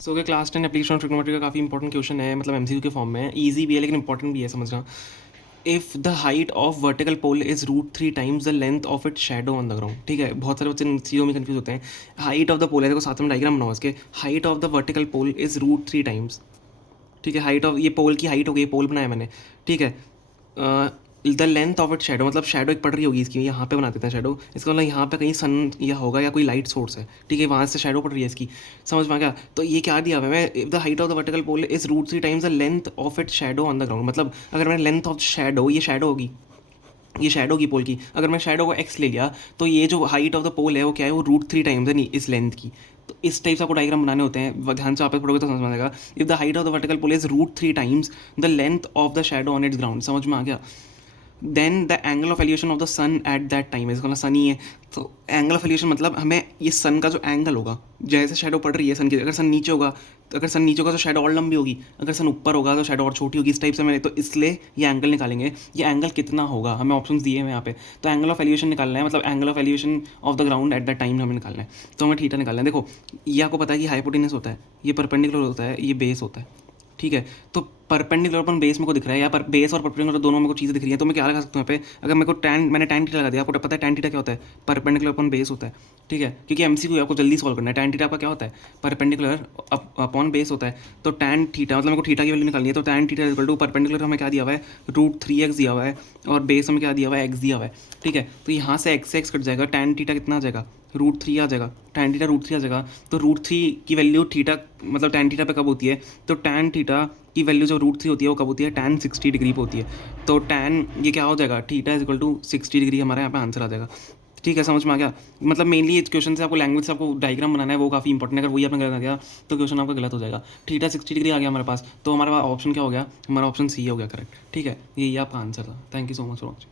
सो कि class 10 application of trigonometry का काफ़ी इंपॉर्टेंट क्वेश्चन है, मतलब एमसीक्यू के फॉर्म में ईजी भी है लेकिन इंपॉर्टेंट भी है समझना। If the height of vertical pole is √3 times the length of it shadow on the ground. ठीक है, बहुत सारे बच्चे इन चीज़ों में कंफ्यूज होते हैं। हाइट ऑफ द पोल है, देखो साथ में डायग्राम बनाओ इसके। Height of the vertical pole is √3 times. ठीक है, हाइट ऑफ ये पोल की हाइट हो गई, पोल बनाया मैंने। ठीक है, the length of it shadow, मतलब शैडो एक पड़ रही होगी इसकी, यहाँ पे बना देते हैं शैडो। इसका मतलब यहाँ पे कहीं सन या होगा या कोई लाइट सोर्स है। ठीक है, वहाँ से शैडो पड़ रही है इसकी, समझ में आ गया। तो ये क्या दिया हुआ है, if the height of the vertical pole is √3 times the length of it shadow on the ground. मतलब अगर मैंने लेंथ ऑफ शैडो, ये शैडो होगी, ये शैडो की पोल की, अगर मैं शैडो को एक्स ले लिया तो ये जो हाइट ऑफ द पोल है वो क्या है, वो √3 टाइम्स है इस लेंथ की। तो इस टाइप से आपको डायग्राम बनाने होते हैं, ध्यान से आप पढ़ोगे तो समझ में आएगा। If the height of the vertical pole is √3 times the length of the shadow on its ground, समझ में आ गया। Then the angle of elevation of the sun at that time, इसका मतलब सन ही है। तो एंगल ऑफ एलिवेशन मतलब हमें ये सन का जो एंगल होगा, जैसे शैडो पड़ रही है सन की, अगर सन नीचे होगा तो अगर सन नीचे होगा तो शैडो और लंबी होगी, अगर सन ऊपर होगा तो शैडो और छोटी होगी। इस टाइप से मैंने, तो इसलिए ये एंगल निकालेंगे। ये एंगल कितना होगा, हमें ऑप्शन दिए हैं यहाँ पे। तो एंगल ऑफ एलिवेशन निकालना है, मतलब angle of elevation of the ground eight that time हमें निकालना है। तो हमें थीटा निकालना है। देखो ये आपको पता है कि हाइपोटेनस होता है, ये परपेंडिकुलर होता है, ये बेस होता है। ठीक है, तो परपेंडिकुलर अपन बेस मेरे को दिख रहा है, या पर बेस और परपेंडिकुलर दोनों मेरे को चीज़ें दिख रही हैं, तो मैं क्या लगा सकता हूँ यहाँ पे। अगर मेरे को मैंने टैन थीटा लगा दिया, आपको पता है टैन थीटा क्या होता है, परपेंडिकुलर अपन बेस होता है। ठीक है, क्योंकि एमसीक्यू आपको जल्दी सॉल्व करना है। टैन थीटा आपका क्या होता है, परपेंडिकुलर अपॉन बेस होता है। तो टैन थीटा मतलब मेरे को थीटा की वैल्यू निकालनी है, तो tan theta equal to perpendicular हमें क्या दिया हुआ है, √3x दिया हुआ है, और बेस हमें क्या दिया हुआ है, x दिया हुआ है। ठीक है, तो यहाँ से x से x कट जाएगा, टैन थीटा कितना आ जाएगा, √3 आ जाएगा। टैन थीटा √3 आ जाएगा, तो √3 की वैल्यू थीटा मतलब टैन थीटा पे कब होती है, तो टैन थीटा की वैल्यू जो √3 होती है वो कब होती है, टैन 60 डिग्री पे होती है। तो टैन ये क्या हो जाएगा, theta is equal to 60 degree, हमारे यहाँ पे आंसर आ जाएगा। ठीक है, समझ में आ गया। मतलब मेनली इस क्वेश्चन से आपको लैंग्वेज से आपको डायग्राम बनाना है, वो काफ़ी इंपॉर्टेंट है। अगर वही आपने गलत आ गया तो क्वेश्चन आपका गलत हो जाएगा। थीटा 60 डिग्री आ गया हमारे पास, तो हमारा ऑप्शन क्या हो गया, हमारा ऑप्शन सी हो गया करेक्ट। ठीक है, यही आपका आंसर था। Thank you so much for watching.